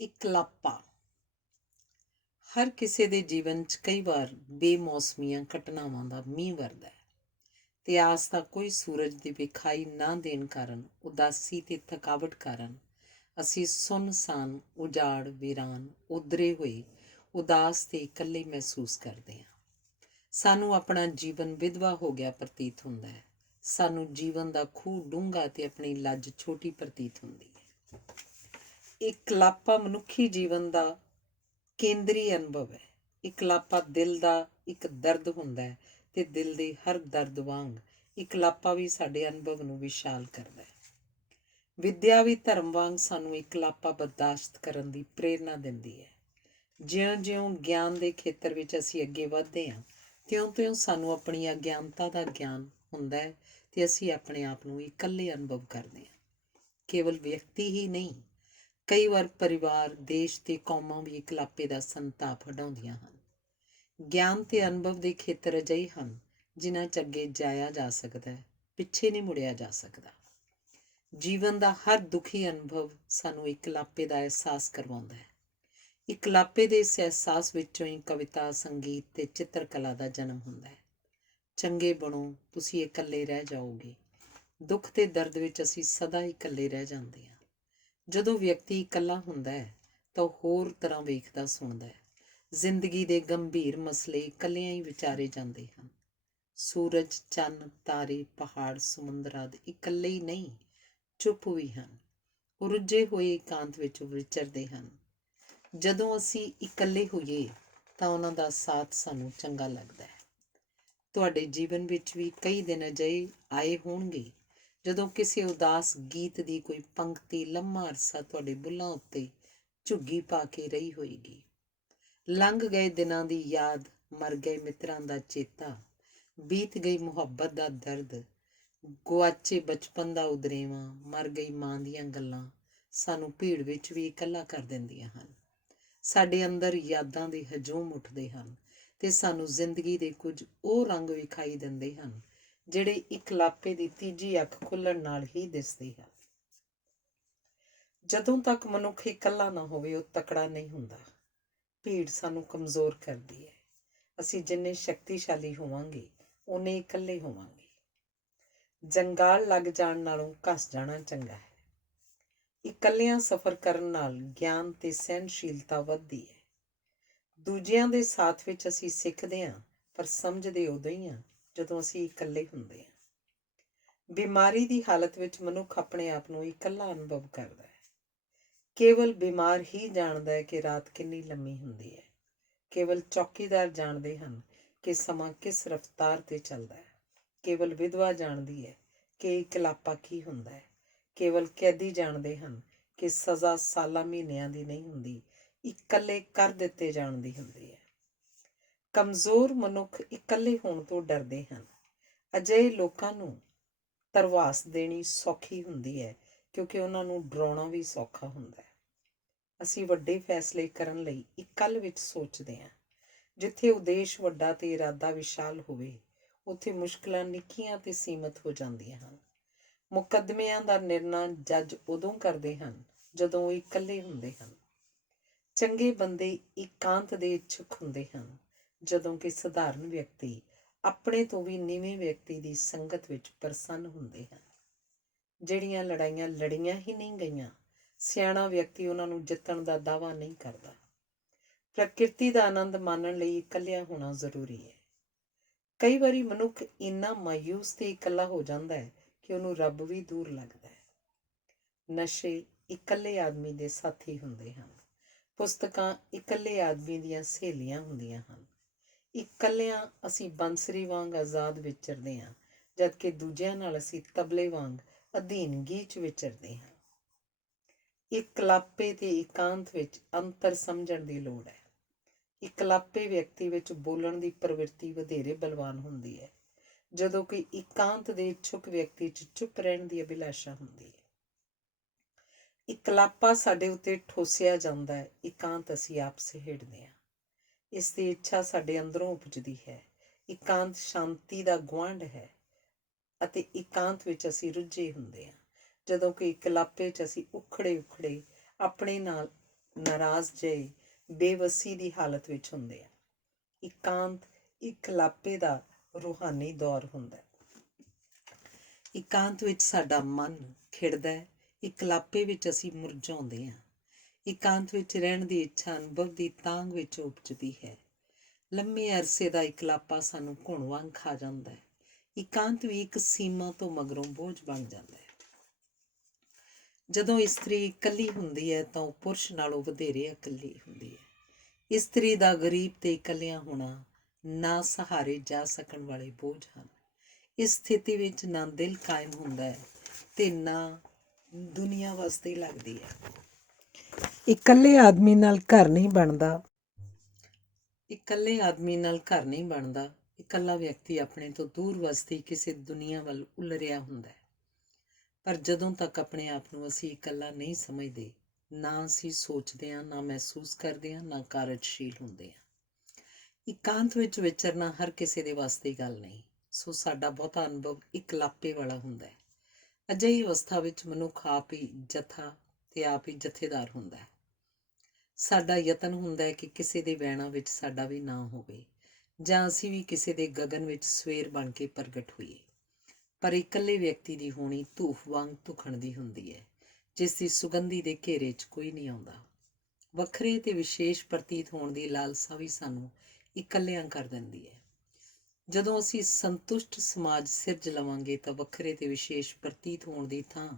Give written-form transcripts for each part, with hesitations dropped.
ਇਕਲਾਪਾ ਹਰ ਕਿਸੇ ਦੇ ਜੀਵਨ 'ਚ ਕਈ ਵਾਰ ਬੇਮੌਸਮੀਆਂ ਘਟਨਾਵਾਂ ਦਾ ਮੀਂਹ ਵਰਦਾ ਹੈ ਤੇ ਆਸ ਦਾ ਕੋਈ ਸੂਰਜ ਦੀ ਵਿਖਾਈ ਨਾ ਦੇਣ ਕਾਰਨ, ਉਦਾਸੀ ਤੇ ਥਕਾਵਟ ਕਾਰਨ ਅਸੀਂ ਸੁੰਨਸਾਨ, ਉਜਾੜ, ਵੀਰਾਨ, ਉਧਰੇ ਹੋਏ, ਉਦਾਸ ਤੇ ਇਕੱਲੇ ਮਹਿਸੂਸ ਕਰਦੇ ਹਾਂ। ਸਾਨੂੰ ਆਪਣਾ ਜੀਵਨ ਵਿਧਵਾ ਹੋ ਗਿਆ ਪ੍ਰਤੀਤ ਹੁੰਦਾ ਹੈ। ਸਾਨੂੰ ਜੀਵਨ ਦਾ ਖੂਹ ਡੂੰਘਾ ਤੇ ਆਪਣੀ ਲੱਜ ਛੋਟੀ ਪ੍ਰਤੀਤ ਹੁੰਦੀ ਹੈ। ਇਕਲਾਪਾ ਮਨੁੱਖੀ ਜੀਵਨ ਦਾ ਕੇਂਦਰੀ ਅਨੁਭਵ ਹੈ। ਇਕਲਾਪਾ ਦਿਲ ਦਾ ਇੱਕ ਦਰਦ ਹੁੰਦਾ ਹੈ ਤੇ ਦਿਲ ਦੇ ਹਰ ਦਰਦ ਵਾਂਗ ਇਕਲਾਪਾ ਵੀ ਸਾਡੇ ਅਨੁਭਵ ਨੂੰ ਵਿਸ਼ਾਲ ਕਰਦਾ ਹੈ। ਵਿਦਿਆ ਵੀ ਧਰਮ ਵਾਂਗ ਸਾਨੂੰ ਇਕਲਾਪਾ ਬਰਦਾਸ਼ਤ ਕਰਨ ਦੀ ਪ੍ਰੇਰਨਾ ਦਿੰਦੀ ਹੈ। ਜਿਉਂ-ਜਿਉਂ ਗਿਆਨ ਦੇ ਖੇਤਰ ਵਿੱਚ ਅਸੀਂ ਅੱਗੇ ਵੱਧਦੇ ਹਾਂ, ਤਿਉਂ-ਤਿਉਂ ਸਾਨੂੰ ਆਪਣੀ ਅਗਿਆਨਤਾ ਦਾ ਗਿਆਨ ਹੁੰਦਾ ਹੈ ਤੇ ਅਸੀਂ ਆਪਣੇ ਆਪ ਨੂੰ ਇਕੱਲੇ ਅਨੁਭਵ ਕਰਦੇ ਹਾਂ। ਕੇਵਲ ਵਿਅਕਤੀ ਹੀ ਨਹੀਂ, ਕਈ ਵਾਰ ਪਰਿਵਾਰ, ਦੇਸ਼ ਤੇ ਕੌਮਾਂ ਵੀ ਇਕਲਾਪੇ ਦਾ ਸੰਤਾਪ ਹੰਢਾਉਂਦੀਆਂ ਹਨ। ਗਿਆਨ ਤੇ ਅਨੁਭਵ ਦੇ ਖੇਤਰ ਅਜਿਹੇ ਹਨ ਜਿਨ੍ਹਾਂ 'ਚ ਅੱਗੇ ਜਾਇਆ ਜਾ ਸਕਦਾ ਹੈ, ਪਿੱਛੇ ਨਹੀਂ ਮੁੜਿਆ ਜਾ ਸਕਦਾ। ਜੀਵਨ ਦਾ ਹਰ ਦੁਖੀ ਅਨੁਭਵ ਸਾਨੂੰ ਇਕਲਾਪੇ ਦਾ ਅਹਿਸਾਸ ਕਰਵਾਉਂਦਾ ਹੈ। ਇਕਲਾਪੇ ਦੇ ਇਸ ਅਹਿਸਾਸ ਵਿੱਚੋਂ ਹੀ ਕਵਿਤਾ, ਸੰਗੀਤ ਤੇ ਚਿੱਤਰਕਲਾ ਦਾ ਜਨਮ ਹੁੰਦਾ ਹੈ। ਚੰਗੇ ਬਣੋ, ਤੁਸੀਂ ਇਕੱਲੇ ਰਹਿ ਜਾਓਗੇ। ਦੁੱਖ ਤੇ ਦਰਦ ਵਿੱਚ ਅਸੀਂ ਸਦਾ ਹੀ ਇਕੱਲੇ ਰਹਿ ਜਾਂਦੇ ਹਾਂ। ਜਦੋਂ ਵਿਅਕਤੀ ਇਕੱਲਾ ਹੁੰਦਾ ਹੈ ਤਾਂ ਉਹ ਹੋਰ ਤਰ੍ਹਾਂ ਵੇਖਦਾ ਸੁਣਦਾ ਹੈ। ਜ਼ਿੰਦਗੀ ਦੇ ਗੰਭੀਰ ਮਸਲੇ ਇਕੱਲਿਆਂ ਹੀ ਵਿਚਾਰੇ ਜਾਂਦੇ ਹਨ। ਸੂਰਜ, ਚੰਨ, ਤਾਰੇ, ਪਹਾੜ, ਸਮੁੰਦਰ ਆਦਿ ਇਕੱਲੇ ਹੀ ਨਹੀਂ, ਚੁੱਪ ਵੀ ਹਨ। ਉਹ ਰੁੱਝੇ ਹੋਏ ਇਕਾਂਤ ਵਿੱਚ ਵਿਚਰਦੇ ਹਨ। ਜਦੋਂ ਅਸੀਂ ਇਕੱਲੇ ਹੋਈਏ ਤਾਂ ਉਹਨਾਂ ਦਾ ਸਾਥ ਸਾਨੂੰ ਚੰਗਾ ਲੱਗਦਾ ਹੈ। ਤੁਹਾਡੇ ਜੀਵਨ ਵਿੱਚ ਵੀ ਕਈ ਦਿਨ ਅਜਿਹੇ ਆਏ ਹੋਣਗੇ ਜਦੋਂ ਕਿਸੇ ਉਦਾਸ ਗੀਤ ਦੀ ਕੋਈ ਪੰਕਤੀ ਲੰਮਾ ਅਰਸਾ ਤੁਹਾਡੇ ਬੁੱਲ੍ਹਾਂ ਉੱਤੇ ਝੁੱਗੀ ਪਾ ਕੇ ਰਹੀ ਹੋਏਗੀ। ਲੰਘ ਗਏ ਦਿਨਾਂ ਦੀ ਯਾਦ, ਮਰ ਗਏ ਮਿੱਤਰਾਂ ਦਾ ਚੇਤਾ, ਬੀਤ ਗਈ ਮੁਹੱਬਤ ਦਾ ਦਰਦ, ਗੁਆਚੇ ਬਚਪਨ ਦਾ ਉਦਰੇਵਾਂ, ਮਰ ਗਈ ਮਾਂ ਦੀਆਂ ਗੱਲਾਂ ਸਾਨੂੰ ਭੀੜ ਵਿੱਚ ਵੀ ਇਕੱਲਾ ਕਰ ਦਿੰਦੀਆਂ ਹਨ। ਸਾਡੇ ਅੰਦਰ ਯਾਦਾਂ ਦੇ ਹਜੂਮ ਉੱਠਦੇ ਹਨ ਤੇ ਸਾਨੂੰ ਜ਼ਿੰਦਗੀ ਦੇ ਕੁਝ ਉਹ ਰੰਗ ਵਿਖਾਈ ਦਿੰਦੇ ਹਨ ਜਿਹੜੇ ਇਕਲਾਪੇ ਦੀ ਤੀਜੀ ਅੱਖ ਖੁੱਲ੍ਹਣ ਨਾਲ ਹੀ ਦਿਸਦੇ ਹਨ। ਜਦੋਂ ਤੱਕ ਮਨੁੱਖ ਇਕੱਲਾ ਨਾ ਹੋਵੇ, ਉਹ ਤਕੜਾ ਨਹੀਂ ਹੁੰਦਾ। ਭੀੜ ਸਾਨੂੰ ਕਮਜ਼ੋਰ ਕਰਦੀ ਹੈ। ਅਸੀਂ ਜਿੰਨੇ ਸ਼ਕਤੀਸ਼ਾਲੀ ਹੋਵਾਂਗੇ, ਓਨੇ ਇਕੱਲੇ ਹੋਵਾਂਗੇ। ਜੰਗਾਲ ਲੱਗ ਜਾਣ ਨਾਲੋਂ ਘਸ ਜਾਣਾ ਚੰਗਾ ਹੈ। ਇਕੱਲਿਆਂ ਸਫ਼ਰ ਕਰਨ ਨਾਲ ਗਿਆਨ ਤੇ ਸਹਿਣਸ਼ੀਲਤਾ ਵੱਧਦੀ ਹੈ। ਦੂਜਿਆਂ ਦੇ ਸਾਥ ਵਿੱਚ ਅਸੀਂ ਸਿੱਖਦੇ ਹਾਂ, ਪਰ ਸਮਝਦੇ ਉਦੋਂ ਹੀ ਹਾਂ ਜਦੋਂ ਅਸੀਂ ਇਕੱਲੇ ਹੁੰਦੇ ਹਾਂ। ਬਿਮਾਰੀ ਦੀ ਹਾਲਤ ਵਿੱਚ ਮਨੁੱਖ ਆਪਣੇ ਆਪ ਨੂੰ ਇਕੱਲਾ ਅਨੁਭਵ ਕਰਦਾ ਹੈ। ਕੇਵਲ ਬਿਮਾਰ ਹੀ ਜਾਣਦਾ ਹੈ ਕਿ ਰਾਤ ਕਿੰਨੀ ਲੰਮੀ ਹੁੰਦੀ ਹੈ। ਕੇਵਲ ਚੌਕੀਦਾਰ ਜਾਣਦੇ ਹਨ ਕਿ ਸਮਾਂ ਕਿਸ ਰਫ਼ਤਾਰ 'ਤੇ ਚੱਲਦਾ ਹੈ। ਕੇਵਲ ਵਿਧਵਾ ਜਾਣਦੀ ਹੈ ਕਿ ਇਕਲਾਪਾ ਕੀ ਹੁੰਦਾ ਹੈ। ਕੇਵਲ ਕੈਦੀ ਜਾਣਦੇ ਹਨ ਕਿ ਸਜ਼ਾ ਸਾਲਾਂ ਮਹੀਨਿਆਂ ਦੀ ਨਹੀਂ ਹੁੰਦੀ, ਇਕੱਲੇ ਕਰ ਦਿੱਤੇ ਜਾਣ ਦੀ ਹੁੰਦੀ ਹੈ। ਕਮਜ਼ੋਰ ਮਨੁੱਖ ਇਕੱਲੇ ਹੋਣ ਤੋਂ ਡਰਦੇ ਹਨ। ਅਜਿਹੇ ਲੋਕਾਂ ਨੂੰ ਧਰਵਾਸ ਦੇਣੀ ਸੌਖੀ ਹੁੰਦੀ ਹੈ ਕਿਉਂਕਿ ਉਹਨਾਂ ਨੂੰ ਡਰਾਉਣਾ ਵੀ ਸੌਖਾ ਹੁੰਦਾ ਹੈ। ਅਸੀਂ ਵੱਡੇ ਫੈਸਲੇ ਕਰਨ ਲਈ ਇਕੱਲ ਵਿੱਚ ਸੋਚਦੇ ਹਾਂ। ਜਿੱਥੇ ਉਦੇਸ਼ ਵੱਡਾ ਤੇ ਇਰਾਦਾ ਵਿਸ਼ਾਲ ਹੋਵੇ, ਉੱਥੇ ਮੁਸ਼ਕਲਾਂ ਨਿੱਕੀਆਂ ਤੇ ਸੀਮਤ ਹੋ ਜਾਂਦੀਆਂ ਹਨ। ਮੁਕੱਦਮਿਆਂ ਦਾ ਨਿਰਣਾ ਜੱਜ ਉਦੋਂ ਕਰਦੇ ਹਨ ਜਦੋਂ ਉਹ ਇਕੱਲੇ ਹੁੰਦੇ ਹਨ। ਚੰਗੇ ਬੰਦੇ ਇਕਾਂਤ ਦੇ ਇੱਛੁਕ ਹੁੰਦੇ ਹਨ, ਜਦੋਂ ਕਿ ਸਧਾਰਨ ਵਿਅਕਤੀ ਆਪਣੇ ਤੋਂ ਵੀ ਨੀਵੇਂ ਵਿਅਕਤੀ ਦੀ ਸੰਗਤ ਵਿੱਚ ਪ੍ਰਸੰਨ ਹੁੰਦੇ ਹਨ। ਜਿਹੜੀਆਂ ਲੜਾਈਆਂ ਲੜੀਆਂ ਹੀ ਨਹੀਂ ਗਈਆਂ, ਸਿਆਣਾ ਵਿਅਕਤੀ ਉਹਨਾਂ ਨੂੰ ਜਿੱਤਣ ਦਾ ਦਾਅਵਾ ਨਹੀਂ ਕਰਦਾ। ਪ੍ਰਕਿਰਤੀ ਦਾ ਆਨੰਦ ਮਾਣਨ ਲਈ ਇਕੱਲਿਆਂ ਹੋਣਾ ਜ਼ਰੂਰੀ ਹੈ। ਕਈ ਵਾਰੀ ਮਨੁੱਖ ਇੰਨਾ ਮਾਯੂਸ ਤੇ ਇਕੱਲਾ ਹੋ ਜਾਂਦਾ ਹੈ ਕਿ ਉਹਨੂੰ ਰੱਬ ਵੀ ਦੂਰ ਲੱਗਦਾ ਹੈ। ਨਸ਼ੇ ਇਕੱਲੇ ਆਦਮੀ ਦੇ ਸਾਥੀ ਹੁੰਦੇ ਹਨ। ਪੁਸਤਕਾਂ ਇਕੱਲੇ ਆਦਮੀ ਦੀਆਂ ਸਹੇਲੀਆਂ ਹੁੰਦੀਆਂ ਹਨ। ਇਕੱਲਿਆਂ ਅਸੀਂ ਬੰਸਰੀ ਵਾਂਗ ਆਜ਼ਾਦ ਵਿਚਰਦੇ ਹਾਂ, ਜਦਕਿ ਦੂਜਿਆਂ ਨਾਲ ਅਸੀਂ ਤਬਲੇ ਵਾਂਗ ਅਧੀਨਗੀ 'ਚ ਵਿਚਰਦੇ ਹਾਂ। ਇਕਲਾਪੇ ਤੇ ਇਕਾਂਤ ਵਿੱਚ ਅੰਤਰ ਸਮਝਣ ਦੀ ਲੋੜ ਹੈ। ਇਕਲਾਪੇ ਵਿਅਕਤੀ ਵਿੱਚ ਬੋਲਣ ਦੀ ਪ੍ਰਵਿਰਤੀ ਵਧੇਰੇ ਬਲਵਾਨ ਹੁੰਦੀ ਹੈ, ਜਦੋਂ ਕਿ ਇਕਾਂਤ ਦੇ ਇੱਛੁਕ ਵਿਅਕਤੀ 'ਚ ਚੁੱਪ ਰਹਿਣ ਦੀ ਅਭਿਲਾਸ਼ਾ ਹੁੰਦੀ ਹੈ। ਇਕਲਾਪਾ ਸਾਡੇ ਉੱਤੇ ਠੋਸਿਆ ਜਾਂਦਾ ਹੈ, ਇਕਾਂਤ ਅਸੀਂ ਆਪ ਸਹੇੜਦੇ ਹਾਂ। ਇਸ ਦੀ ਇੱਛਾ ਸਾਡੇ ਅੰਦਰੋਂ ਉਪਜਦੀ ਹੈ। ਇਕਾਂਤ ਸ਼ਾਂਤੀ ਦਾ ਗੁਆਂਢ ਹੈ ਅਤੇ ਇਕਾਂਤ ਵਿੱਚ ਅਸੀਂ ਰੁੱਝੇ ਹੁੰਦੇ ਹਾਂ, ਜਦੋਂ ਕਿ ਇਕਲਾਪੇ 'ਚ ਅਸੀਂ ਉਖੜੇ ਆਪਣੇ ਨਾਲ ਨਾਰਾਜ਼ ਜਿਹੇ ਬੇਵੱਸੀ ਦੀ ਹਾਲਤ ਵਿੱਚ ਹੁੰਦੇ ਆ। ਇਕਾਂਤ ਇਕਲਾਪੇ ਦਾ ਰੂਹਾਨੀ ਦੌਰ ਹੁੰਦਾ ਹੈ। ਇਕਾਂਤ ਵਿੱਚ ਸਾਡਾ ਮਨ ਖਿੜਦਾ ਹੈ, ਇਕਲਾਪੇ ਵਿੱਚ ਅਸੀਂ ਮੁਰਝਾਉਂਦੇ ਹਾਂ। ਇਕਾਂਤ ਵਿੱਚ ਰਹਿਣ ਦੀ ਇੱਛਾ ਅਨੁਭਵ ਦੀ ਤਾਂਘ ਵਿੱਚ ਉਪਜਦੀ ਹੈ। ਲੰਮੇ ਅਰਸੇ ਦਾ ਇਕਲਾਪਾ ਸਾਨੂੰ ਘੁਣ ਵਾਂਗ ਖਾ ਜਾਂਦਾ ਹੈ। ਇਕਾਂਤ ਵੀ ਇੱਕ ਸੀਮਾ ਤੋਂ ਮਗਰੋਂ ਬੋਝ ਬਣ ਜਾਂਦਾ ਹੈ। ਜਦੋਂ ਇਸਤਰੀ ਇਕੱਲੀ ਹੁੰਦੀ ਹੈ ਤਾਂ ਉਹ ਪੁਰਸ਼ ਨਾਲੋਂ ਵਧੇਰੇ ਇਕੱਲੀ ਹੁੰਦੀ ਹੈ। ਇਸਤਰੀ ਦਾ ਗਰੀਬ ਤੇ ਇਕੱਲਿਆਂ ਹੋਣਾ ਨਾ ਸਹਾਰੇ ਜਾ ਸਕਣ ਵਾਲੇ ਬੋਝ ਹਨ। ਇਸ ਸਥਿਤੀ ਵਿੱਚ ਨਾ ਦਿਲ ਕਾਇਮ ਹੁੰਦਾ ਹੈ ਤੇ ਨਾ ਦੁਨੀਆ ਵਾਸਤੇ ਲੱਗਦੀ ਹੈ। ਇਕੱਲੇ ਆਦਮੀ ਨਾਲ ਘਰ ਨਹੀਂ ਬਣਦਾ। ਇਕੱਲਾ ਵਿਅਕਤੀ ਆਪਣੇ ਤੋਂ ਦੂਰ ਵਸਦੀ ਕਿਸੇ ਦੁਨੀਆ ਵੱਲ ਉਲਰਿਆ ਹੁੰਦਾ ਹੈ। ਪਰ ਜਦੋਂ ਤੱਕ ਆਪਣੇ ਆਪ ਨੂੰ ਅਸੀਂ ਇਕੱਲਾ ਨਹੀਂ ਸਮਝਦੇ, ਨਾ ਅਸੀਂ ਸੋਚਦੇ ਹਾਂ, ਨਾ ਮਹਿਸੂਸ ਕਰਦੇ ਹਾਂ, ਨਾ ਕਾਰਜਸ਼ੀਲ ਹੁੰਦੇ ਹਾਂ। ਇਕਾਂਤ ਵਿੱਚ ਵਿਚਰਨਾ ਹਰ ਕਿਸੇ ਦੇ ਵਾਸਤੇ ਗੱਲ ਨਹੀਂ, ਸੋ ਸਾਡਾ ਬਹੁਤਾ ਅਨੁਭਵ ਇਕਲਾਪੇ ਵਾਲਾ ਹੁੰਦਾ ਹੈ। ਅਜਿਹੀ ਅਵਸਥਾ ਵਿੱਚ ਮਨੁੱਖ ਆਪ ਹੀ ਜਥਾ ਤੇ ਆਪ ਹੀ ਜਥੇਦਾਰ ਹੁੰਦਾ ਹੈ। ਸਾਡਾ ਯਤਨ ਹੁੰਦਾ ਹੈ ਕਿ ਕਿਸੇ ਦੇ ਵੈਣਾ ਵਿੱਚ ਸਾਡਾ ਵੀ ਨਾਂ ਹੋਵੇ, ਜਾਂ ਅਸੀਂ ਵੀ ਕਿਸੇ ਦੇ ਗਗਨ ਵਿੱਚ ਸਵੇਰ ਬਣ ਕੇ ਪ੍ਰਗਟ ਹੋਈਏ। ਪਰ ਇਕੱਲੇ ਵਿਅਕਤੀ ਦੀ ਹੋਣੀ ਧੂਫ ਵਾਂਗ ਧੁਖਣ ਹੁੰਦੀ ਹੈ, ਜਿਸ ਦੀ ਸੁਗੰਧੀ ਦੇ ਘੇਰੇ 'ਚ ਕੋਈ ਨਹੀਂ ਆਉਂਦਾ। ਵੱਖਰੇ ਤੇ ਵਿਸ਼ੇਸ਼ ਪ੍ਰਤੀਤ ਹੋਣ ਦੀ ਲਾਲਸਾ ਵੀ ਸਾਨੂੰ ਇਕੱਲਿਆਂ ਕਰ ਦਿੰਦੀ ਹੈ। ਜਦੋਂ ਅਸੀਂ ਸੰਤੁਸ਼ਟ ਸਮਾਜ ਸਿਰਜ ਲਵਾਂਗੇ ਤਾਂ ਵੱਖਰੇ ਤੇ ਵਿਸ਼ੇਸ਼ ਪ੍ਰਤੀਤ ਹੋਣ ਦੀ ਥਾਂ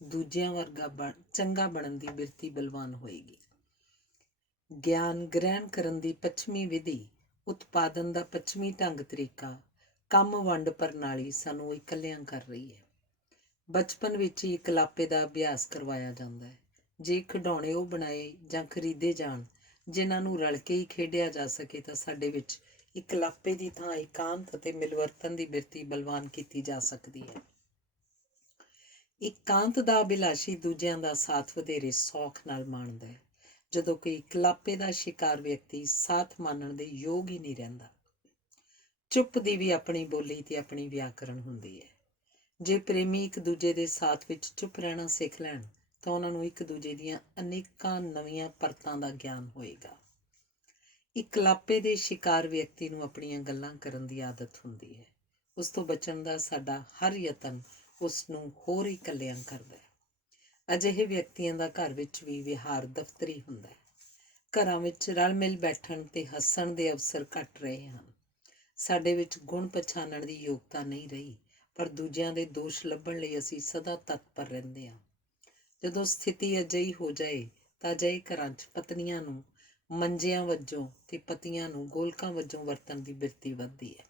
ਦੂਜਿਆਂ ਵਰਗਾ ਚੰਗਾ ਬਣਨ ਦੀ ਬਿਰਤੀ ਬਲਵਾਨ ਹੋਏਗੀ। ਗਿਆਨ ਗ੍ਰਹਿਣ ਕਰਨ ਦੀ ਪੱਛਮੀ ਵਿਧੀ, ਉਤਪਾਦਨ ਦਾ ਪੱਛਮੀ ਢੰਗ ਤਰੀਕਾ, ਕੰਮ ਵੰਡ ਪ੍ਰਣਾਲੀ ਸਾਨੂੰ ਇਕੱਲਿਆਂ ਕਰ ਰਹੀ ਹੈ। ਬਚਪਨ ਵਿੱਚ ਹੀ ਇਕਲਾਪੇ ਦਾ ਅਭਿਆਸ ਕਰਵਾਇਆ ਜਾਂਦਾ ਹੈ। ਜੇ ਖਿਡੌਣੇ ਉਹ ਬਣਾਏ ਜਾਂ ਖਰੀਦੇ ਜਾਣ ਜਿਨ੍ਹਾਂ ਨੂੰ ਰਲ ਕੇ ਹੀ ਖੇਡਿਆ ਜਾ ਸਕੇ ਤਾਂ ਸਾਡੇ ਵਿੱਚ ਇਕਲਾਪੇ ਦੀ ਥਾਂ ਇਕਾਂਤ ਅਤੇ ਮਿਲਵਰਤਨ ਦੀ ਬਿਰਤੀ ਬਲਵਾਨ ਕੀਤੀ ਜਾ ਸਕਦੀ ਹੈ। ਇਕਾਂਤ ਦਾ ਅਭਿਲਾਸ਼ੀ ਦੂਜਿਆਂ ਦਾ ਸਾਥ ਵਧੇਰੇ ਸੌਖ ਨਾਲ ਮਾਣਦਾ ਹੈ, ਜਦੋਂ ਕਿ ਇਕਲਾਪੇ ਦਾ ਸ਼ਿਕਾਰ ਵਿਅਕਤੀ ਸਾਥ ਮਾਨਣ ਦੇ ਯੋਗ ਹੀ ਨਹੀਂ ਰਹਿੰਦਾ। ਚੁੱਪ ਦੀ ਵੀ ਆਪਣੀ ਬੋਲੀ ਤੇ ਆਪਣੀ ਵਿਆਕਰਣ ਹੁੰਦੀ ਹੈ। ਜੇ ਪ੍ਰੇਮੀ ਇੱਕ ਦੂਜੇ ਦੇ ਸਾਥ ਵਿੱਚ ਚੁੱਪ ਰਹਿਣਾ ਸਿੱਖ ਲੈਣ ਤਾਂ ਉਹਨਾਂ ਨੂੰ ਇੱਕ ਦੂਜੇ ਦੀਆਂ ਅਨੇਕਾਂ ਨਵੀਆਂ ਪਰਤਾਂ ਦਾ ਗਿਆਨ ਹੋਏਗਾ। ਇਕਲਾਪੇ ਦੇ ਸ਼ਿਕਾਰ ਵਿਅਕਤੀ ਨੂੰ ਆਪਣੀਆਂ ਗੱਲਾਂ ਕਰਨ ਦੀ ਆਦਤ ਹੁੰਦੀ ਹੈ। ਉਸ ਤੋਂ ਬਚਣ ਦਾ ਸਾਡਾ ਹਰ ਯਤਨ ਉਸ ਨੂੰ ਹੋਰ ਇਕੱਲਿਆਂ ਕਰਦਾ ਹੈ। ਅਜਿਹੇ ਵਿਅਕਤੀਆਂ ਦਾ ਘਰ ਵਿੱਚ ਵੀ ਵਿਹਾਰ ਦਫ਼ਤਰੀ ਹੁੰਦਾ ਹੈ। ਘਰਾਂ ਵਿੱਚ ਰਲ ਮਿਲ ਬੈਠਣ ਤੇ ਹੱਸਣ ਦੇ ਅਵਸਰ ਘੱਟ ਰਹੇ ਹਨ। ਸਾਡੇ ਵਿੱਚ ਗੁਣ ਪਛਾਣਨ ਦੀ ਯੋਗਤਾ ਨਹੀਂ ਰਹੀ, ਪਰ ਦੂਜਿਆਂ ਦੇ ਦੋਸ਼ ਲੱਭਣ ਲਈ ਅਸੀਂ ਸਦਾ ਤਤਪਰ ਰਹਿੰਦੇ ਹਾਂ। ਜਦੋਂ ਸਥਿਤੀ ਅਜਿਹੀ ਹੋ ਜਾਏ ਤਾਂ ਅਜਿਹੇ ਘਰਾਂ 'ਚ ਪਤਨੀਆਂ ਨੂੰ ਮੰਜਿਆਂ ਵਜੋਂ ਤੇ ਪਤੀਆਂ ਨੂੰ ਗੋਲਕਾਂ ਵਜੋਂ ਵਰਤਣ ਦੀ ਬਿਰਤੀ ਵੱਧਦੀ ਹੈ।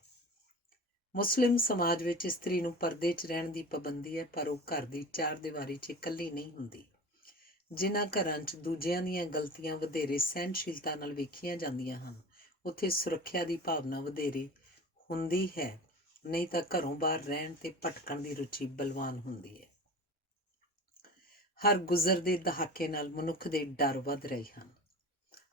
ਮੁਸਲਿਮ ਸਮਾਜ ਵਿੱਚ ਇਸਤਰੀ ਨੂੰ ਪਰਦੇ 'ਚ ਰਹਿਣ ਦੀ ਪਾਬੰਦੀ ਹੈ, ਪਰ ਉਹ ਘਰ ਦੀ ਚਾਰ ਦੀਵਾਰੀ 'ਚ ਇਕੱਲੀ ਨਹੀਂ ਹੁੰਦੀ। ਜਿਨ੍ਹਾਂ ਘਰਾਂ 'ਚ ਦੂਜਿਆਂ ਦੀਆਂ ਗਲਤੀਆਂ ਵਧੇਰੇ ਸਹਿਣਸ਼ੀਲਤਾ ਨਾਲ ਵੇਖੀਆਂ ਜਾਂਦੀਆਂ ਹਨ, ਉੱਥੇ ਸੁਰੱਖਿਆ ਦੀ ਭਾਵਨਾ ਵਧੇਰੇ ਹੁੰਦੀ ਹੈ। ਨਹੀਂ ਤਾਂ ਘਰੋਂ ਬਾਹਰ ਰਹਿਣ ਤੇ ਭਟਕਣ ਦੀ ਰੁਚੀ ਬਲਵਾਨ ਹੁੰਦੀ ਹੈ। ਹਰ ਗੁਜ਼ਰਦੇ ਦਹਾਕੇ ਨਾਲ ਮਨੁੱਖ ਦੇ ਡਰ ਵੱਧ ਰਹੇ ਹਨ।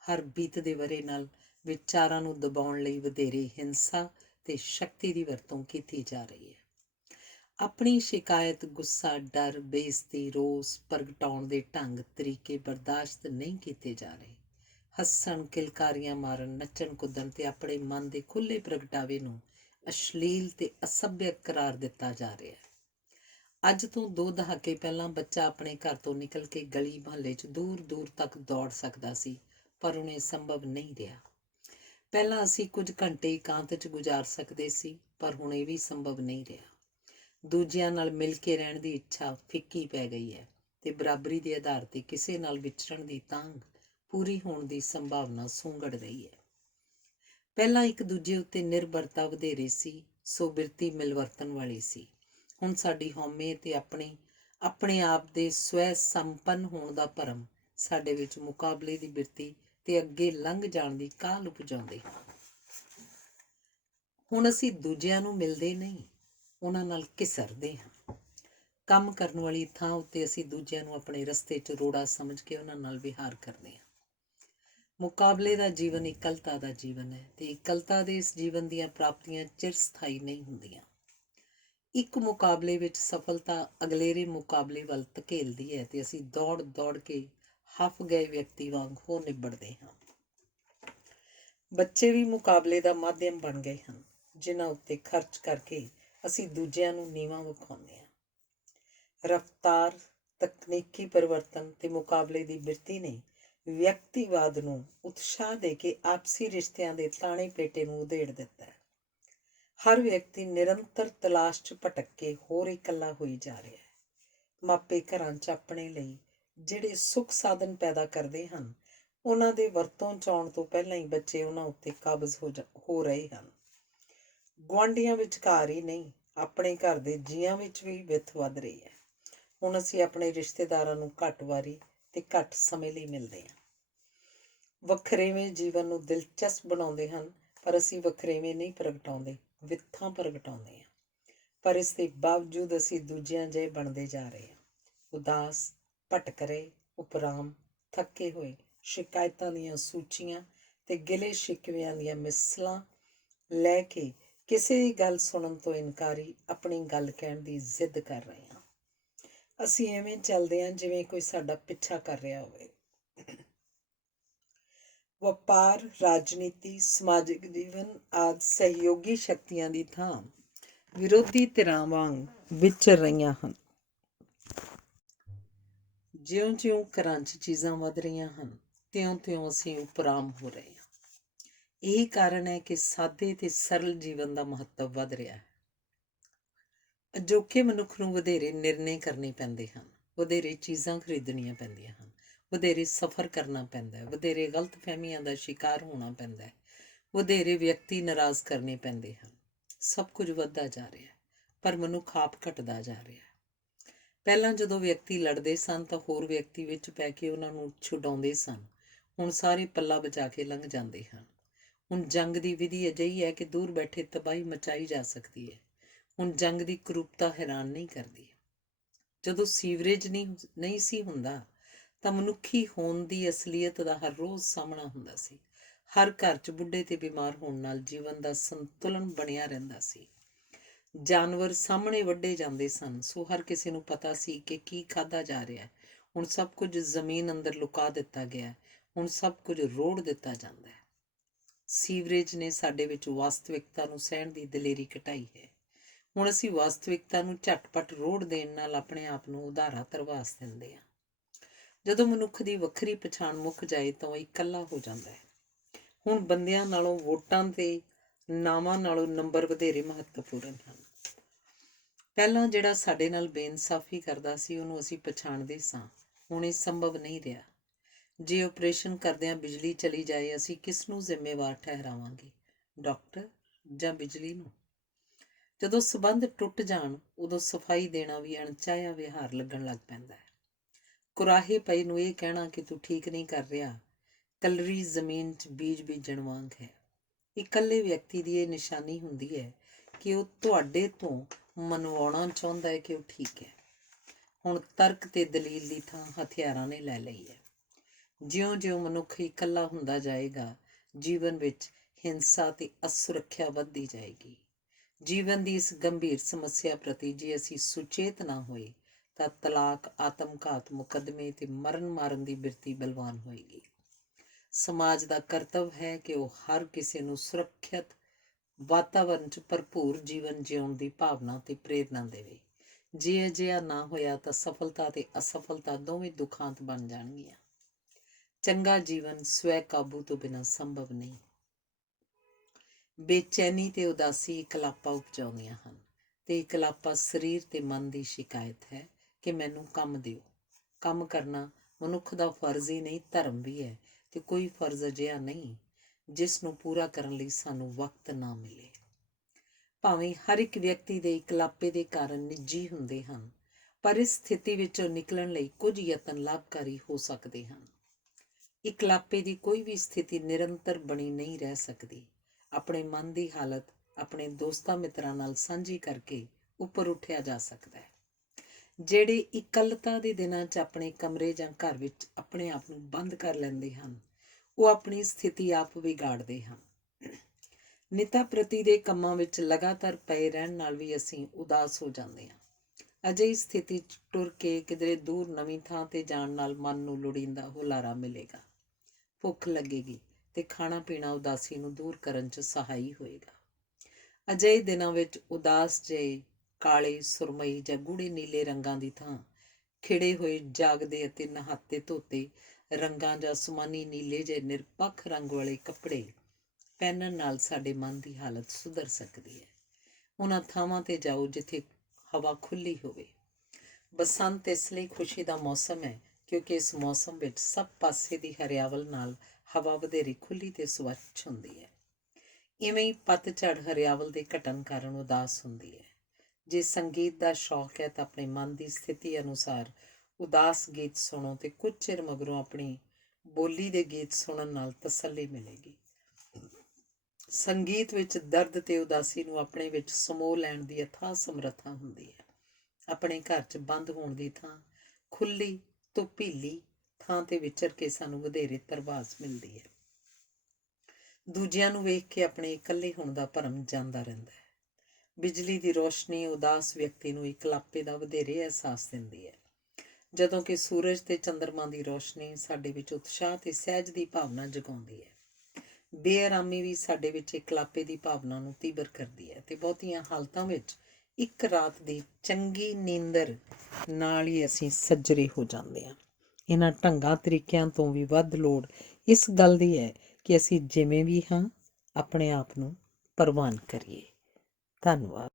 ਹਰ ਬੀਤਦੇ ਵਰ੍ਹੇ ਨਾਲ ਵਿਚਾਰਾਂ ਨੂੰ ਦਬਾਉਣ ਲਈ ਵਧੇਰੇ ਹਿੰਸਾ ਤੇ ਸ਼ਕਤੀ ਦੀ ਵਰਤੋਂ ਕੀਤੀ ਜਾ ਰਹੀ ਹੈ। ਆਪਣੀ ਸ਼ਿਕਾਇਤ, ਗੁੱਸਾ, ਡਰ, ਬੇਇੱਜ਼ਤੀ, ਰੋਸ ਪ੍ਰਗਟਾਉਣ ਦੇ ਢੰਗ ਤਰੀਕੇ ਬਰਦਾਸ਼ਤ ਨਹੀਂ ਕੀਤੇ ਜਾ ਰਹੇ। ਹੱਸਣ, ਕਿਲਕਾਰੀਆਂ ਮਾਰਨ, ਨੱਚਣ ਕੁੱਦਣ ਤੇ ਆਪਣੇ ਮਨ ਦੇ ਖੁੱਲ੍ਹੇ ਪ੍ਰਗਟਾਵੇ ਨੂੰ ਅਸ਼ਲੀਲ ਤੇ ਅਸੱਭਿਅਕ ਕਰਾਰ ਦਿੱਤਾ ਜਾ ਰਿਹਾ ਹੈ। ਅੱਜ ਤੋਂ 2 ਦਹਾਕੇ ਪਹਿਲਾਂ ਬੱਚਾ ਆਪਣੇ ਘਰ ਤੋਂ ਨਿਕਲ ਕੇ ਗਲੀ ਮੁਹੱਲੇ 'ਚ ਦੂਰ ਦੂਰ ਤੱਕ ਦੌੜ ਸਕਦਾ ਸੀ, ਪਰ ਹੁਣ ਇਹ ਸੰਭਵ ਨਹੀਂ ਰਿਹਾ। ਪਹਿਲਾਂ ਅਸੀਂ ਕੁਝ ਘੰਟੇ ਇਕਾਂਤ 'ਚ ਗੁਜ਼ਾਰ ਸਕਦੇ ਸੀ, ਪਰ ਹੁਣ ਇਹ ਵੀ ਸੰਭਵ ਨਹੀਂ ਰਿਹਾ। ਦੂਜਿਆਂ ਨਾਲ ਮਿਲ ਕੇ ਰਹਿਣ ਦੀ ਇੱਛਾ ਫਿੱਕੀ ਪੈ ਗਈ ਹੈ ਤੇ ਬਰਾਬਰੀ ਦੇ ਆਧਾਰ ਤੇ ਕਿਸੇ ਨਾਲ ਵਿਚਰਨ ਦੀ ਤਾਂਘ ਪੂਰੀ ਹੋਣ ਦੀ ਸੰਭਾਵਨਾ ਸੁੰਗੜ ਰਹੀ ਹੈ। ਪਹਿਲਾਂ ਇੱਕ ਦੂਜੇ ਉੱਤੇ ਨਿਰਭਰਤਾ ਵਧੇਰੇ ਸੀ, ਸੋ ਬਿਰਤੀ ਮਿਲਵਰਤਨ ਵਾਲੀ ਸੀ। ਹੁਣ ਸਾਡੀ ਹਉਮੈ ਤੇ ਆਪਣੇ ਆਪ ਦੇ ਸਵੈ ਸੰਪੰਨ ਹੋਣ ਦਾ ਭਰਮ ਸਾਡੇ ਵਿੱਚ ਮੁਕਾਬਲੇ ਦੀ ਬਿਰਤੀ ਤੇ ਅੱਗੇ ਲੰਘ ਜਾਣ ਦੀ ਕਾਹਲ ਉਪਜਾਉਂਦੇ ਹਨ। ਹੁਣ ਅਸੀਂ ਦੂਜਿਆਂ ਨੂੰ ਮਿਲਦੇ ਨਹੀਂ, ਉਹਨਾਂ ਨਾਲ ਘਿਸਰਦੇ ਹਾਂ। ਕੰਮ ਕਰਨ ਵਾਲੀ ਥਾਂ ਉੱਤੇ ਅਸੀਂ ਦੂਜਿਆਂ ਨੂੰ ਆਪਣੇ ਰਸਤੇ 'ਚ ਰੋੜਾ ਸਮਝ ਕੇ ਉਹਨਾਂ ਨਾਲ ਵਿਹਾਰ ਕਰਦੇ ਹਾਂ। ਮੁਕਾਬਲੇ ਦਾ ਜੀਵਨ ਇਕੱਲਤਾ ਦਾ ਜੀਵਨ ਹੈ ਤੇ ਇਕੱਲਤਾ ਦੇ ਇਸ ਜੀਵਨ ਦੀਆਂ ਪ੍ਰਾਪਤੀਆਂ ਚਿਰਸਥਾਈ ਨਹੀਂ ਹੁੰਦੀਆਂ। ਇੱਕ ਮੁਕਾਬਲੇ ਵਿੱਚ ਸਫਲਤਾ ਅਗਲੇਰੇ ਮੁਕਾਬਲੇ ਵੱਲ ਧਕੇਲਦੀ ਹੈ ਤੇ ਅਸੀਂ ਦੌੜ ਦੌੜ ਕੇ ਹਫ ਗਏ ਵਿਅਕਤੀ ਵਾਂਗ ਹੋ ਨਿਬੜਦੇ ਹਾਂ। ਬੱਚੇ ਵੀ ਮੁਕਾਬਲੇ ਦਾ ਮਾਧਿਅਮ ਬਣ ਗਏ ਹਨ, ਜਿਨ੍ਹਾਂ ਉੱਤੇ ਖਰਚ ਕਰਕੇ ਅਸੀਂ ਦੂਜਿਆਂ ਨੂੰ ਨੀਵਾਂ ਵਿਖਾਉਂਦੇ ਹਾਂ। ਰਫਤਾਰ, ਤਕਨੀਕੀ ਪਰਿਵਰਤਨ ਤੇ ਮੁਕਾਬਲੇ ਦੀ ਬਿਰਤੀ ਨੇ ਵਿਅਕਤੀਵਾਦ ਨੂੰ ਉਤਸ਼ਾਹ ਦੇ ਕੇ ਆਪਸੀ ਰਿਸ਼ਤਿਆਂ ਦੇ ਤਾਣੇ ਪੇਟੇ ਨੂੰ ਉਧੇੜ ਦਿੱਤਾ ਹੈ। ਹਰ ਵਿਅਕਤੀ ਨਿਰੰਤਰ ਤਲਾਸ਼ 'ਚ ਭਟਕ ਕੇ ਹੋਰ ਇਕੱਲਾ ਹੋਈ ਜਾ ਰਿਹਾ ਹੈ। ਮਾਪੇ ਘਰਾਂ 'ਚ ਆਪਣੇ ਲਈ ਜਿਹੜੇ ਸੁੱਖ ਸਾਧਨ ਪੈਦਾ ਕਰਦੇ ਹਨ, ਉਹਨਾਂ ਦੇ ਵਰਤੋਂ 'ਚ ਆਉਣ ਤੋਂ ਪਹਿਲਾਂ ਹੀ ਬੱਚੇ ਉਹਨਾਂ ਉੱਤੇ ਕਾਬਜ਼ ਹੋ ਰਹੇ ਹਨ। ਗੁਆਂਢੀਆਂ ਵਿਚਕਾਰ ਹੀ ਨਹੀਂ, ਆਪਣੇ ਘਰ ਦੇ ਜੀਆਂ ਵਿੱਚ ਵੀ ਵਿੱਥ ਵੱਧ ਰਹੀ ਹੈ। ਹੁਣ ਅਸੀਂ ਆਪਣੇ ਰਿਸ਼ਤੇਦਾਰਾਂ ਨੂੰ ਘੱਟ ਵਾਰੀ ਤੇ ਘੱਟ ਸਮੇਂ ਲਈ ਮਿਲਦੇ ਹਾਂ। ਵੱਖਰੇਵੇਂ ਜੀਵਨ ਨੂੰ ਦਿਲਚਸਪ ਬਣਾਉਂਦੇ ਹਨ, ਪਰ ਅਸੀਂ ਵੱਖਰੇਵੇਂ ਨਹੀਂ ਪ੍ਰਗਟਾਉਂਦੇ, ਵਿੱਥਾਂ ਪ੍ਰਗਟਾਉਂਦੇ ਹਾਂ। ਪਰ ਇਸ ਦੇ ਬਾਵਜੂਦ ਅਸੀਂ ਦੂਜਿਆਂ ਜਿਹੇ ਬਣਦੇ ਜਾ ਰਹੇ ਹਾਂ। ਉਦਾਸ, ਭਟਕ ਰਹੇ, ਉਪਰਾਮ, ਥੱਕੇ ਹੋਏ, ਸ਼ਿਕਾਇਤਾਂ ਦੀਆਂ ਸੂਚੀਆਂ ਤੇ ਗਿਲੇ ਸ਼ਿਕਵਿਆਂ ਦੀਆਂ ਮਿਸਲਾਂ ਲੈ ਕੇ ਕਿਸੇ ਦੀ ਗੱਲ ਸੁਣਨ ਤੋਂ ਇਨਕਾਰੀ ਆਪਣੀ ਗੱਲ ਕਹਿਣ ਦੀ ਜ਼ਿੱਦ ਕਰ ਰਹੇ ਹਾਂ। ਅਸੀਂ ਐਵੇਂ ਚੱਲਦੇ ਹਾਂ ਜਿਵੇਂ ਕੋਈ ਸਾਡਾ ਪਿੱਛਾ ਕਰ ਰਿਹਾ ਹੋਵੇ। ਵਪਾਰ, ਰਾਜਨੀਤੀ, ਸਮਾਜਿਕ ਜੀਵਨ ਆਦਿ ਸਹਿਯੋਗੀ ਸ਼ਕਤੀਆਂ ਦੀ ਥਾਂ ਵਿਰੋਧੀ ਧਿਰਾਂ ਵਾਂਗ ਵਿਚਰ ਰਹੀਆਂ ਹਨ। ਜਿਉਂ-ਜਿਉਂ ਘਰਾਂ 'ਚ ਚੀਜ਼ਾਂ ਵੱਧ ਰਹੀਆਂ ਹਨ, ਤਿਉਂ-ਤਿਉਂ ਅਸੀਂ ਉਪਰਾਮ ਹੋ ਰਹੇ ਹਾਂ। ਇਹੀ ਕਾਰਨ ਹੈ ਕਿ ਸਾਦੇ ਤੇ ਸਰਲ ਜੀਵਨ ਦਾ ਮਹੱਤਵ ਵੱਧ ਰਿਹਾ ਹੈ। ਅਜੋਕੇ ਮਨੁੱਖ ਨੂੰ ਵਧੇਰੇ ਨਿਰਣੇ ਕਰਨੇ ਪੈਂਦੇ ਹਨ, ਵਧੇਰੇ ਚੀਜ਼ਾਂ ਖਰੀਦਣੀਆਂ ਪੈਂਦੀਆਂ ਹਨ, ਵਧੇਰੇ ਸਫ਼ਰ ਕਰਨਾ ਪੈਂਦਾ ਹੈ, ਵਧੇਰੇ ਗਲਤਫਹਿਮੀਆਂ ਦਾ ਸ਼ਿਕਾਰ ਹੋਣਾ ਪੈਂਦਾ ਹੈ, ਵਧੇਰੇ ਵਿਅਕਤੀ ਨਾਰਾਜ਼ ਕਰਨੇ ਪੈਂਦੇ ਹਨ। ਸਭ ਕੁਝ ਵੱਧਦਾ ਜਾ ਰਿਹਾ ਹੈ, ਪਰ ਮਨੁੱਖ ਆਪ ਘਟਦਾ ਜਾ ਰਿਹਾ ਹੈ। ਪਹਿਲਾਂ ਜਦੋਂ ਵਿਅਕਤੀ ਲੜਦੇ ਸਨ ਤਾਂ ਹੋਰ ਵਿਅਕਤੀ ਵਿੱਚ ਪੈ ਕੇ ਉਹਨਾਂ ਨੂੰ ਛੁਡਾਉਂਦੇ ਸਨ। ਹੁਣ ਸਾਰੇ ਪੱਲਾ ਬਚਾ ਕੇ ਲੰਘ ਜਾਂਦੇ ਹਨ। ਹੁਣ ਜੰਗ ਦੀ ਵਿਧੀ ਅਜਿਹੀ ਹੈ ਕਿ ਦੂਰ ਬੈਠੇ ਤਬਾਹੀ ਮਚਾਈ ਜਾ ਸਕਦੀ ਹੈ। ਹੁਣ ਜੰਗ ਦੀ ਕਰੂਪਤਾ ਹੈਰਾਨ ਨਹੀਂ ਕਰਦੀ। ਜਦੋਂ ਸੀਵਰੇਜ ਨਹੀਂ ਸੀ ਹੁੰਦਾ ਤਾਂ ਮਨੁੱਖੀ ਹੋਣ ਦੀ ਅਸਲੀਅਤ ਦਾ ਹਰ ਰੋਜ਼ ਸਾਹਮਣਾ ਹੁੰਦਾ ਸੀ। ਹਰ ਘਰ 'ਚ ਬੁੱਢੇ ਤੇ ਬਿਮਾਰ ਹੋਣ ਨਾਲ ਜੀਵਨ ਦਾ ਸੰਤੁਲਨ ਬਣਿਆ ਰਹਿੰਦਾ ਸੀ। ਜਾਨਵਰ ਸਾਹਮਣੇ ਵੱਢੇ ਜਾਂਦੇ ਸਨ, ਸੋ ਹਰ ਕਿਸੇ ਨੂੰ ਪਤਾ ਸੀ ਕਿ ਕੀ ਖਾਧਾ ਜਾ ਰਿਹਾ ਹੈ। ਹੁਣ ਸਭ ਕੁਝ ਜ਼ਮੀਨ ਅੰਦਰ ਲੁਕਾ ਦਿੱਤਾ ਗਿਆ। ਹੁਣ ਸਭ ਕੁਝ ਰੋੜ ਦਿੱਤਾ ਜਾਂਦਾ ਹੈ। ਸੀਵਰੇਜ ਨੇ ਸਾਡੇ ਵਿੱਚ ਵਾਸਤਵਿਕਤਾ ਨੂੰ ਸਹਿਣ ਦੀ ਦਲੇਰੀ ਘਟਾਈ ਹੈ। ਹੁਣ ਅਸੀਂ ਵਾਸਤਵਿਕਤਾ ਨੂੰ ਝਟਪਟ ਰੋੜ ਦੇਣ ਨਾਲ ਆਪਣੇ ਆਪ ਨੂੰ ਉਧਾਰਾ ਧਰਵਾਸ ਦਿੰਦੇ ਹਾਂ। ਜਦੋਂ ਮਨੁੱਖ ਦੀ ਵੱਖਰੀ ਪਛਾਣ ਮੁੱਕ ਜਾਏ ਤਾਂ ਉਹ ਇਕੱਲਾ ਹੋ ਜਾਂਦਾ ਹੈ। ਹੁਣ ਬੰਦਿਆਂ ਨਾਲੋਂ ਵੋਟਾਂ ਤੇ ਨਾਵਾਂ ਨਾਲੋਂ ਨੰਬਰ ਵਧੇਰੇ ਮਹੱਤਵਪੂਰਨ ਹਨ। ਪਹਿਲਾਂ ਜਿਹੜਾ ਸਾਡੇ ਨਾਲ ਬੇਇਨਸਾਫੀ ਕਰਦਾ ਸੀ ਉਹਨੂੰ ਅਸੀਂ ਪਛਾਣਦੇ ਸਾਂ। ਹੁਣ ਇਹ ਸੰਭਵ ਨਹੀਂ ਰਿਹਾ। ਜੇ ਆਪਰੇਸ਼ਨ ਕਰਦਿਆਂ ਬਿਜਲੀ ਚਲੀ ਜਾਏ, ਅਸੀਂ ਕਿਸ ਨੂੰ ਜ਼ਿੰਮੇਵਾਰ ਠਹਿਰਾਵਾਂਗੇ? ਡਾਕਟਰ ਜਾਂ ਬਿਜਲੀ ਨੂੰ? ਜਦੋਂ ਸਬੰਧ ਟੁੱਟ ਜਾਣ ਉਦੋਂ ਸਫਾਈ ਦੇਣਾ ਵੀ ਅਣਚਾਹਿਆ ਵਿਹਾਰ ਲੱਗਣ ਲੱਗ ਪੈਂਦਾ ਹੈ। ਕੁਰਾਹੇ ਪਈ ਨੂੰ ਇਹ ਕਹਿਣਾ ਕਿ ਤੂੰ ਠੀਕ ਨਹੀਂ ਕਰ ਰਿਹਾ, ਕਲਰੀ ਜ਼ਮੀਨ 'ਚ ਬੀਜ ਬੀਜਣ ਵਾਂਗ ਹੈ। ਇਕੱਲੇ ਵਿਅਕਤੀ ਦੀ ਇਹ ਨਿਸ਼ਾਨੀ ਹੁੰਦੀ ਹੈ ਕਿ ਉਹ ਤੁਹਾਡੇ ਤੋਂ ਮਨਵਾਉਣਾ ਚਾਹੁੰਦਾ ਹੈ ਕਿ ਉਹ ਠੀਕ ਹੈ। ਹੁਣ ਤਰਕ ਤੇ ਦਲੀਲ ਦੀ ਥਾਂ ਹਥਿਆਰਾਂ ਨੇ ਲੈ ਲਈ ਹੈ। ਜਿਉਂ-ਜਿਉਂ ਮਨੁੱਖ ਇਕੱਲਾ ਹੁੰਦਾ ਜਾਏਗਾ, ਜੀਵਨ ਵਿੱਚ ਹਿੰਸਾ ਤੇ ਅਸੁਰੱਖਿਆ ਵੱਧਦੀ ਜਾਏਗੀ। ਜੀਵਨ ਦੀ ਇਸ ਗੰਭੀਰ ਸਮੱਸਿਆ ਪ੍ਰਤੀ ਜੇ ਅਸੀਂ ਸੁਚੇਤ ਨਾ ਹੋਏ ਤਾਂ ਤਲਾਕ, ਆਤਮਘਾਤ, ਮੁਕੱਦਮੇ ਤੇ ਮਰਨ ਮਾਰਨ ਦੀ ਬਿਰਤੀ ਬਲਵਾਨ ਹੋਏਗੀ। ਸਮਾਜ ਦਾ ਕਰਤੱਵ ਹੈ ਕਿ ਉਹ ਹਰ ਕਿਸੇ ਨੂੰ ਸੁਰੱਖਿਅਤ ਵਾਤਾਵਰਨ 'ਚ ਭਰਪੂਰ ਜੀਵਨ ਜਿਉਣ ਦੀ ਭਾਵਨਾ ਤੇ ਪ੍ਰੇਰਨਾ ਦੇਵੇ। ਜੇ ਅਜਿਹਾ ਨਾ ਹੋਇਆ ਤਾਂ ਸਫਲਤਾ ਤੇ ਅਸਫਲਤਾ ਦੋਵੇਂ ਦੁਖਾਂਤ ਬਣ ਜਾਣਗੀਆਂ। ਚੰਗਾ ਜੀਵਨ ਸਵੈ ਕਾਬੂ ਤੋਂ ਬਿਨਾਂ ਸੰਭਵ ਨਹੀਂ। ਬੇਚੈਨੀ ਤੇ ਉਦਾਸੀ ਇਕਲਾਪਾ ਉਪਜਾਉਂਦੀਆਂ ਹਨ ਤੇ ਇਕਲਾਪਾ ਸਰੀਰ ਤੇ ਮਨ ਦੀ ਸ਼ਿਕਾਇਤ ਹੈ ਕਿ ਮੈਨੂੰ ਕੰਮ ਦਿਓ। ਕੰਮ ਕਰਨਾ ਮਨੁੱਖ ਦਾ ਫਰਜ਼ ਹੀ ਨਹੀਂ, ਧਰਮ ਵੀ ਹੈ ਤੇ ਕੋਈ ਫਰਜ਼ ਅਜਿਹਾ ਨਹੀਂ ਜਿਸ ਨੂੰ ਪੂਰਾ ਕਰਨ ਲਈ ਸਾਨੂੰ ਵਕਤ ਨਾ ਮਿਲੇ। ਭਾਵੇਂ ਹਰ ਇੱਕ ਵਿਅਕਤੀ ਦੇ ਇਕਲਾਪੇ ਦੇ ਕਾਰਨ ਨਿੱਜੀ ਹੁੰਦੇ ਹਨ, ਪਰ ਇਸ ਸਥਿਤੀ ਵਿੱਚੋਂ ਨਿਕਲਣ ਲਈ ਕੁਝ ਯਤਨ ਲਾਭਕਾਰੀ ਹੋ ਸਕਦੇ ਹਨ। ਇਕਲਾਪੇ ਦੀ ਕੋਈ ਵੀ ਸਥਿਤੀ ਨਿਰੰਤਰ ਬਣੀ ਨਹੀਂ ਰਹਿ ਸਕਦੀ। ਆਪਣੇ ਮਨ ਦੀ ਹਾਲਤ ਆਪਣੇ ਦੋਸਤਾਂ ਮਿੱਤਰਾਂ ਨਾਲ ਸਾਂਝੀ ਕਰਕੇ ਉੱਪਰ ਉੱਠਿਆ ਜਾ ਸਕਦਾ ਹੈ। ਜਿਹੜੇ ਇਕੱਲਤਾ ਦੇ ਦਿਨਾਂ 'ਚ ਆਪਣੇ ਕਮਰੇ ਜਾਂ ਘਰ ਵਿੱਚ ਆਪਣੇ ਆਪ ਨੂੰ ਬੰਦ ਕਰ ਲੈਂਦੇ ਹਨ, ਉਹ ਆਪਣੀ ਸਥਿਤੀ ਆਪ ਵਿਗਾੜਦੇ ਹਨ। ਨਿੱਤਾ ਪ੍ਰਤੀ ਦੇ ਕੰਮਾਂ ਵਿੱਚ ਲਗਾਤਾਰ ਪਏ ਰਹਿਣ ਨਾਲ ਵੀ ਅਸੀਂ ਉਦਾਸ ਹੋ ਜਾਂਦੇ ਹਾਂ। ਅਜਿਹੀ ਸਥਿਤੀ 'ਚ ਟੁਰ ਕੇ ਕਿਧਰੇ ਦੂਰ ਨਵੀਂ ਥਾਂ 'ਤੇ ਜਾਣ ਨਾਲ ਮਨ ਨੂੰ ਲੋੜੀਂਦਾ ਹੁਲਾਰਾ ਮਿਲੇਗਾ, ਭੁੱਖ ਲੱਗੇਗੀ ਤੇ ਖਾਣਾ ਪੀਣਾ ਉਦਾਸੀ ਨੂੰ ਦੂਰ ਕਰਨ 'ਚ ਸਹਾਈ ਹੋਏਗਾ। ਅਜਿਹੇ ਦਿਨਾਂ ਵਿੱਚ ਉਦਾਸ ਜਿਹੇ ਕਾਲੇ, ਸੁਰਮਈ ਜਾਂ ਗੂੜ੍ਹੇ ਨੀਲੇ ਰੰਗਾਂ ਦੀ ਥਾਂ ਖਿੜੇ ਹੋਏ, ਜਾਗਦੇ ਅਤੇ ਨਹਾਤੇ ਧੋਤੇ ਰੰਗਾਂ ਜਾਂ ਅਸਮਾਨੀ ਨੀਲੇ ਜਿਹੇ ਨਿਰਪੱਖ ਰੰਗ ਵਾਲੇ ਕੱਪੜੇ ਪਹਿਨਣ ਨਾਲ ਸਾਡੇ ਮਨ ਦੀ ਹਾਲਤ ਸੁਧਰ ਸਕਦੀ ਹੈ। ਉਹਨਾਂ ਥਾਵਾਂ 'ਤੇ ਜਾਓ ਜਿੱਥੇ ਹਵਾ ਖੁੱਲ੍ਹੀ ਹੋਵੇ। ਬਸੰਤ ਇਸ ਲਈ ਖੁਸ਼ੀ ਦਾ ਮੌਸਮ ਹੈ ਕਿਉਂਕਿ ਇਸ ਮੌਸਮ ਵਿੱਚ ਸਭ ਪਾਸੇ ਦੀ ਹਰਿਆਵਲ ਨਾਲ ਹਵਾ ਵਧੇਰੀ ਖੁੱਲ੍ਹੀ ਤੇ ਸਵੱਛ ਹੁੰਦੀ ਹੈ। ਇਵੇਂ ਹੀ ਪਤਝੜ ਹਰਿਆਵਲ ਦੇ ਘਟਣ ਕਾਰਨ ਉਦਾਸ ਹੁੰਦੀ ਹੈ। ਜੇ ਸੰਗੀਤ ਦਾ ਸ਼ੌਕ ਹੈ ਤਾਂ ਆਪਣੇ ਮਨ ਦੀ ਸਥਿਤੀ ਅਨੁਸਾਰ ਉਦਾਸ ਗੀਤ ਸੁਣੋ ਤੇ ਕੁਝ ਚਿਰ ਮਗਰੋਂ ਆਪਣੀ ਬੋਲੀ ਦੇ ਗੀਤ ਸੁਣਨ ਨਾਲ ਤਸੱਲੀ ਮਿਲੇਗੀ। ਸੰਗੀਤ ਵਿੱਚ ਦਰਦ ਤੇ ਉਦਾਸੀ ਨੂੰ ਆਪਣੇ ਵਿੱਚ ਸਮੋ ਲੈਣ ਦੀ ਅਥਾਹ ਸਮਰੱਥਾ ਹੁੰਦੀ ਹੈ। ਆਪਣੇ ਘਰ 'ਚ ਬੰਦ ਹੋਣ ਦੀ ਥਾਂ ਖੁੱਲ੍ਹੀ ਧੁਪੀਲੀ ਥਾਂ 'ਤੇ ਵਿਚਰ ਕੇ ਸਾਨੂੰ ਵਧੇਰੇ ਤਰਵਾਸ ਮਿਲਦੀ ਹੈ। ਦੂਜਿਆਂ ਨੂੰ ਵੇਖ ਕੇ ਆਪਣੇ ਇਕੱਲੇ ਹੋਣ ਦਾ ਭਰਮ ਜਾਂਦਾ ਰਹਿੰਦਾ ਹੈ। ਬਿਜਲੀ ਦੀ ਰੋਸ਼ਨੀ ਉਦਾਸ ਵਿਅਕਤੀ ਨੂੰ ਇਕਲਾਪੇ ਦਾ ਵਧੇਰੇ ਅਹਿਸਾਸ ਦਿੰਦੀ ਹੈ, ਜਦੋਂ ਕਿ ਸੂਰਜ ਤੇ ਚੰਦਰਮਾ ਦੀ ਰੋਸ਼ਨੀ ਸਾਡੇ ਵਿੱਚ ਉਤਸ਼ਾਹ ਤੇ ਸਹਿਜ ਦੀ ਭਾਵਨਾ ਜਗਾਉਂਦੀ ਹੈ। ਬੇਆਰਾਮੀ ਵੀ ਸਾਡੇ ਵਿੱਚ ਇਕਲਾਪੇ ਦੀ ਭਾਵਨਾ ਨੂੰ ਤੀਬਰ ਕਰਦੀ ਹੈ ਤੇ ਬਹੁਤੀਆਂ ਹਾਲਤਾਂ ਵਿੱਚ ਇੱਕ ਰਾਤ ਦੀ ਚੰਗੀ ਨੀਂਦਰ ਨਾਲ ਹੀ ਅਸੀਂ ਸੱਜਰੇ ਹੋ ਜਾਂਦੇ ਹਾਂ। ਇਹਨਾਂ ਢੰਗਾਂ ਤਰੀਕਿਆਂ ਤੋਂ ਵੀ ਵੱਧ ਲੋੜ ਇਸ ਗੱਲ ਦੀ ਹੈ ਕਿ ਅਸੀਂ ਜਿਵੇਂ ਵੀ ਹਾਂ ਆਪਣੇ ਆਪ ਨੂੰ ਪ੍ਰਵਾਨ ਕਰੀਏ। ਧੰਨਵਾਦ।